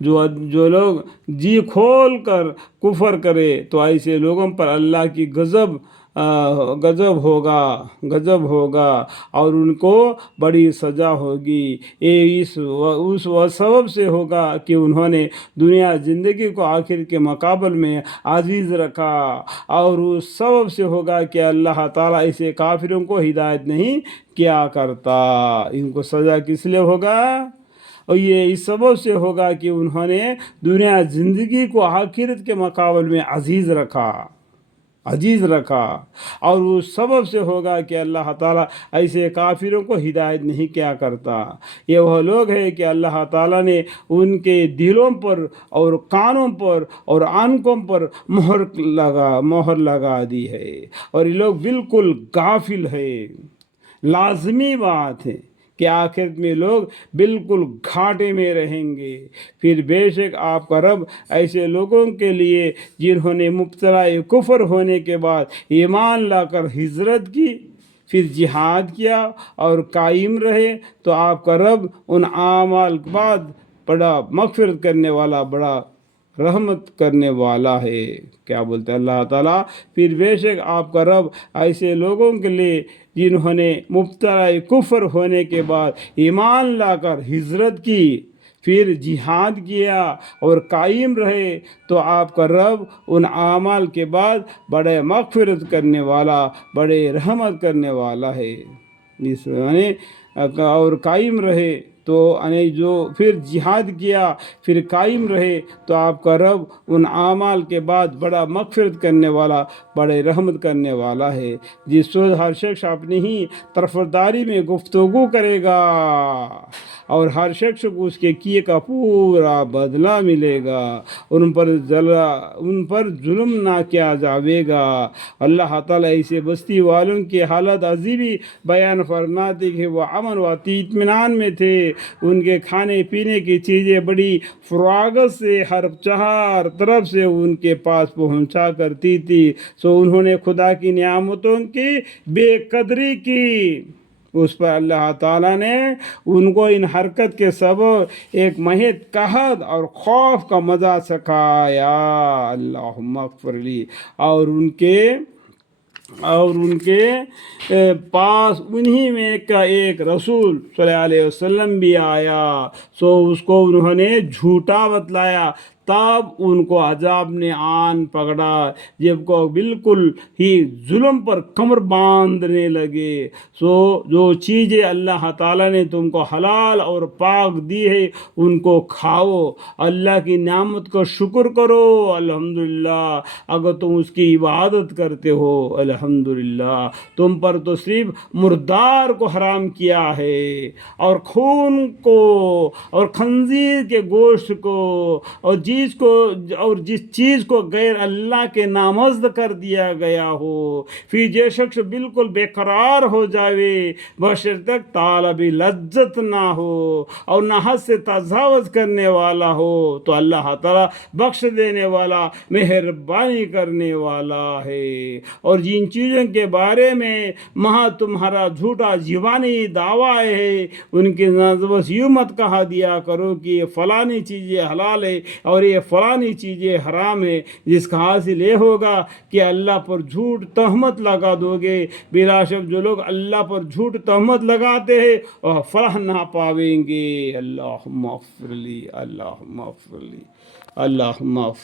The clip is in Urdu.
جو لوگ جی کھول کر کفر کرے تو ایسے لوگوں پر اللہ کی غضب ہوگا اور ان کو بڑی سزا ہوگی۔ یہ اس سبب سے ہوگا کہ انہوں نے دنیا زندگی کو آخر کے مقابل میں عزیز رکھا، اور اس سبب سے ہوگا کہ اللہ تعالیٰ ایسے کافروں کو ہدایت نہیں کیا کرتا۔ ان کو سزا کس لیے ہوگا؟ اور یہ اس سبب سے ہوگا کہ انہوں نے دنیا زندگی کو آخرت کے مقابل میں عزیز رکھا، اور اس سبب سے ہوگا کہ اللہ تعالیٰ ایسے کافروں کو ہدایت نہیں کیا کرتا۔ یہ وہ لوگ ہیں کہ اللہ تعالیٰ نے ان کے دلوں پر اور کانوں پر اور آنکھوں پر مہر لگا دی ہے، اور یہ لوگ بالکل غافل ہے۔ لازمی بات ہے کہ آخرت میں لوگ بالکل گھاٹے میں رہیں گے۔ پھر بے شک آپ کا رب ایسے لوگوں کے لیے جنہوں نے مبتلا کفر ہونے کے بعد ایمان لا کر ہجرت کی، پھر جہاد کیا اور قائم رہے، تو آپ کا رب ان اعمال کے بعد بڑا مغفرت کرنے والا، بڑا رحمت کرنے والا ہے۔ کیا بولتے ہیں اللہ تعالیٰ؟ پھر بے شک آپ کا رب ایسے لوگوں کے لیے جنہوں نے مبتلا کفر ہونے کے بعد ایمان لا کر ہجرت کی، پھر جہاد کیا اور قائم رہے، تو آپ کا رب ان اعمال کے بعد بڑے مغفرت کرنے والا، بڑے رحمت کرنے والا ہے۔ اور قائم رہے تو جو پھر جہاد کیا پھر قائم رہے، تو آپ کا رب ان اعمال کے بعد بڑا مغفرت کرنے والا، بڑے رحمت کرنے والا ہے۔ جس وقت ہر شخص اپنی ہی طرفداری میں گفتگو کرے گا، اور ہر شخص کو اس کے کیے کا پورا بدلہ ملے گا، ان پر ظلم نہ کیا جاوے گا۔ اللہ تعالیٰ ایسے بستی والوں کی حالت عجیبی بیان فرماتے کہ وہ امن و اطمینان میں تھے، ان کے کھانے پینے کی چیزیں بڑی فراغت سے ہر چار طرف سے ان کے پاس پہنچا کرتی تھی، سو انہوں نے خدا کی نعمتوں کی بے قدری کی۔ اس پر اللہ تعالیٰ نے ان کو ان حرکت کے سبب ایک محض قحط اور خوف کا مزہ سکھایا۔ اللہم اغفر لی۔ اور ان کے پاس انہی میں کا ایک رسول صلی اللہ علیہ وسلم بھی آیا، سو اس کو انہوں نے جھوٹا بتلایا، تب ان کو عذاب نے آن پکڑا، جب کو بالکل ہی ظلم پر کمر باندھنے لگے۔ سو جو چیزیں اللہ تعالیٰ نے تم کو حلال اور پاک دی ہے ان کو کھاؤ، اللہ کی نعمت کا شکر کرو، الحمدللہ۔ اگر تم اس کی عبادت کرتے ہو، الحمدللہ۔ تم پر تو صرف مردار کو حرام کیا ہے، اور خون کو اور خنزیر کے گوشت کو اور جس چیز کو غیر اللہ کے نامزد کر دیا گیا ہو، پھر جو شخص بالکل بے قرار ہو جاوے بشرطیک طالب لذت نہ ہو اور نہ حد سے تجاوز کرنے والا ہو، تو اللہ تعالیٰ بخش دینے والا، مہربانی کرنے والا ہے۔ اور جن چیزوں کے بارے میں تمہارا جھوٹا زبانی دعویٰ ہے، ان کی بس یوں مت کہا دیا کرو کہ یہ فلانی چیزیں حلال ہے اور یہ فلانی چیزیں حرام ہے، جس کا حاصل یہ ہوگا کہ اللہ پر جھوٹ تہمت لگا دو گے۔ بلا شک جو لوگ اللہ پر جھوٹ تہمت لگاتے ہیں وہ فلاح نہ پاویں گے۔ اللہم اغفر لی، اللہم اغفر لی، اللہم اغفر